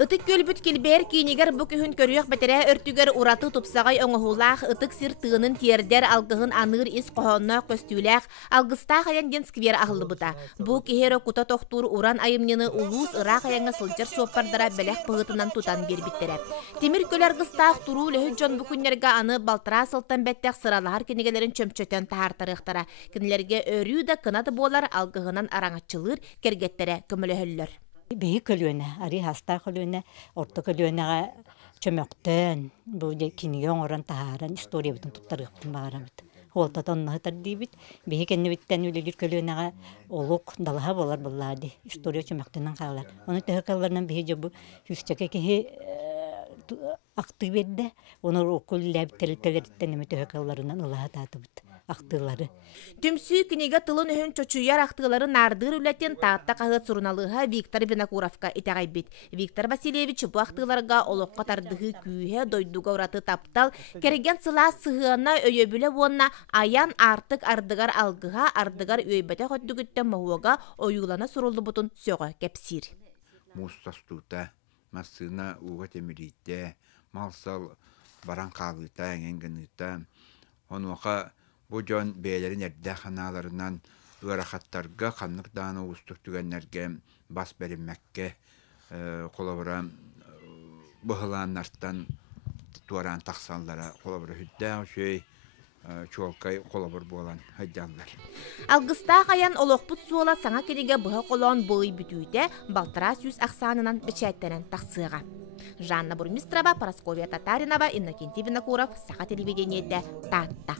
Итик көлбүт килбер кинигер бу күһүн көрүөх бетере өртүгер ураты тупсагай оңоһулаах ытык сир тыынын тиердер алгыһын аныр ис кохонно көстүүлээх алгыстаах аян сквер ахыллыбыта. Бу киһере кута тохтур уран айымньыны улуус ыраах аянга сылдьар суоппардара бэлэх пыһытынан тутан биэрбиттере. Темир көл аргыстаах туруу лөһү дьон бу күннерге аны балтара сылтан бэттэх сыралаһар кинигелерин чөмчөтөн таһартарыахтара. Кинилерге өрүү да кынаты буолар алгыһынан араңаччылыр кергеттере көмөлөһөллөр. Бейі көлуіне, ари хаста көлуіне, орта көлуінеға чөмөктен, бұл кинеген оран тахаран история бітін тұттарықтың бағарамыд. Олтат оннағы тардибит, бейі кенне біттен үлелер көлуінеға олық далаға болар бұллады, история чөмөктенен қалар. Оны төхі қаларынан бейі жабы үстеке кеге ақты берді, оны окул ләб тәрілтелеріттен еме төхі қаларынан ұлаға таты бұд. Түмсүү кинеге тылын өһүн чочуяр актылары нардыр үлетен таатта кахыт суруналыга Виктор Винокуровка итагайбит. Виктор Васильевич бу актыларга олокко тардыгы күйе дойдуга ураты таптал кереген сыла сыгына өйөбүле вонна аян артык ардыгар алгыга ардыгар өйбете хөттүгүттен мауга оюлана сурулду бутун сөгө кепсир. Мустастута масына уга темирите малсал баран калыта энгенгенита онука bu jon beylerin erde xanalarından ırakatlarga kanlık dağına ustuk tügenlerge bas berinmekke kolabora bıhılanlardan tuvaran taksanlara kolabora hüdden şey çolkay kolabor bolan hajjanlar. Algısta kayan olokput suola sana kerige bıha kolon boy bütüyde baltara süs aksanından biçettenen taksıga. Жанна Бурмистрова, Парасковия Татаринова, Иннокентий Винокуров, Саха телевидениеде Татта.